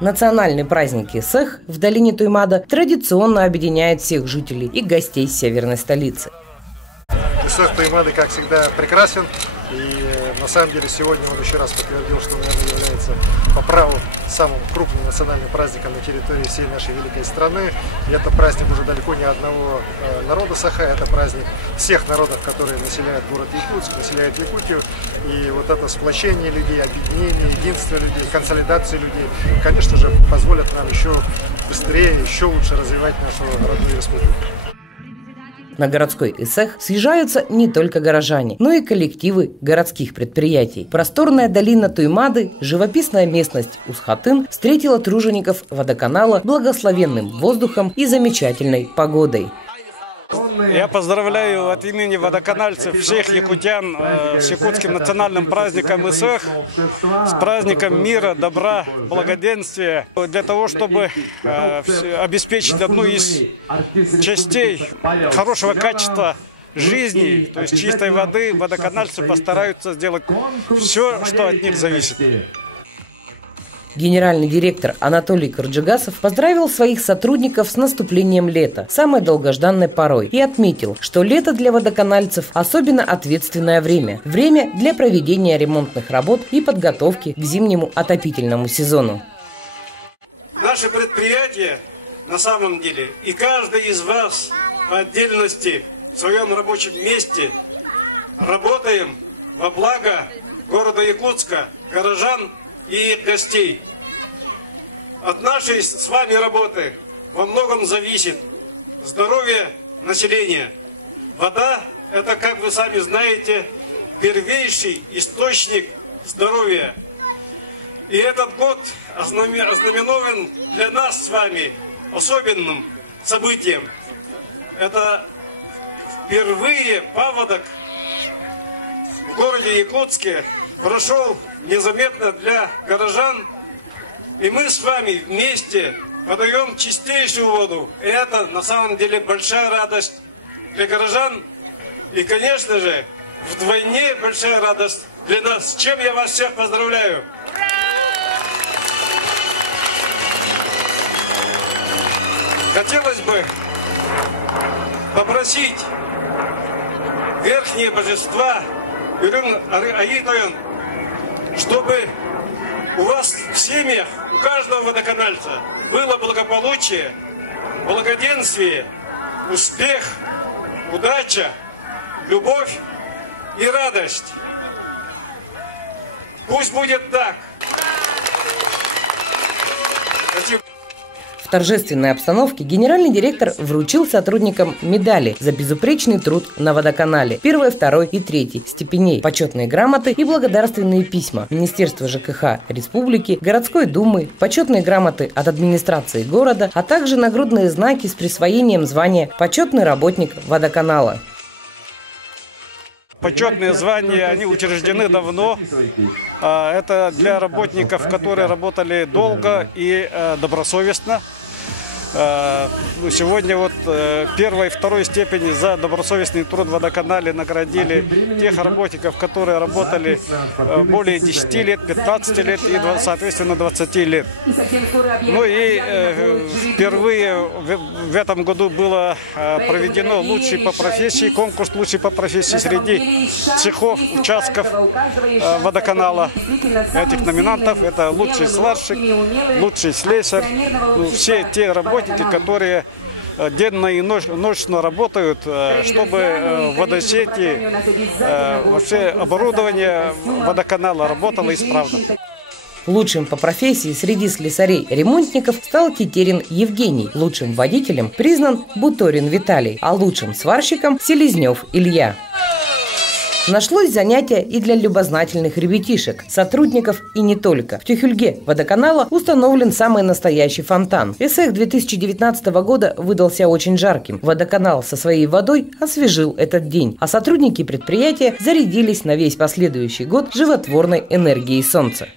Национальный праздник Исэх в долине Туймада традиционно объединяет всех жителей и гостей северной столицы. Исэх Туймады, как всегда, прекрасен. И на самом деле сегодня он еще раз подтвердил, что, наверное, является по праву самым крупным национальным праздником на территории всей нашей великой страны. И это праздник уже далеко не одного народа Саха, это праздник всех народов, которые населяют город Якутск, населяют Якутию. И вот это сплочение людей, объединение, единство людей, консолидация людей, конечно же, позволят нам еще быстрее, еще лучше развивать нашу родную республику. На городской Исэх съезжаются не только горожане, но и коллективы городских предприятий. Просторная долина Туймады, живописная местность Усхатын встретила тружеников водоканала благословенным воздухом и замечательной погодой. Я поздравляю от имени водоканальцев всех якутян с якутским национальным праздником Исэх, с праздником мира, добра, благоденствия, для того, чтобы обеспечить одну из частей хорошего качества жизни, то есть чистой воды. Водоканальцы постараются сделать все, что от них зависит. Генеральный директор Анатолий Карджигасов поздравил своих сотрудников с наступлением лета, самой долгожданной порой, и отметил, что лето для водоканальцев особенно ответственное время. Время для проведения ремонтных работ и подготовки к зимнему отопительному сезону. Наши предприятия, на самом деле, и каждый из вас по отдельности в своем рабочем месте работаем во благо города Якутска, горожан и гостей. От нашей с вами работы во многом зависит здоровье населения. Вода – это, как вы сами знаете, первейший источник здоровья. И этот год ознаменован для нас с вами особенным событием. Это впервые паводок в городе Якутске прошел незаметно для горожан, и мы с вами вместе подаем чистейшую воду. И это на самом деле большая радость для горожан и, конечно же, вдвойне большая радость для нас. С чем я вас всех поздравляю! Хотелось бы попросить верхние божества, чтобы у вас в семьях, у каждого водоканальца было благополучие, благоденствие, успех, удача, любовь и радость. Пусть будет так. Спасибо. В торжественной обстановке генеральный директор вручил сотрудникам медали за безупречный труд на водоканале 1, 2 и 3 степеней, почетные грамоты и благодарственные письма Министерства ЖКХ Республики, городской думы, почетные грамоты от администрации города, а также нагрудные знаки с присвоением звания «Почетный работник водоканала». Почетные звания, они учреждены давно. Это для работников, которые работали долго и добросовестно. Сегодня вот 1 и 2 степени за добросовестный труд в водоканале наградили тех работников, которые работали более 10 лет, 15 лет и, соответственно, 20 лет. Ну и впервые в этом году было проведено лучший по профессии, конкурс лучший по профессии среди цехов, участков водоканала. Этих номинантов это лучший сварщик, лучший слесарь, все те работники, которые денно и ночно работают, чтобы в водосети вообще оборудование водоканала работало исправно. Лучшим по профессии среди слесарей-ремонтников стал Тетерин Евгений, лучшим водителем признан Буторин Виталий, а лучшим сварщиком – Селезнев Илья. Нашлось занятие и для любознательных ребятишек, сотрудников и не только. В Тюхюльге водоканала установлен самый настоящий фонтан. Исэх 2019 года выдался очень жарким. Водоканал со своей водой освежил этот день, а сотрудники предприятия зарядились на весь последующий год животворной энергией солнца.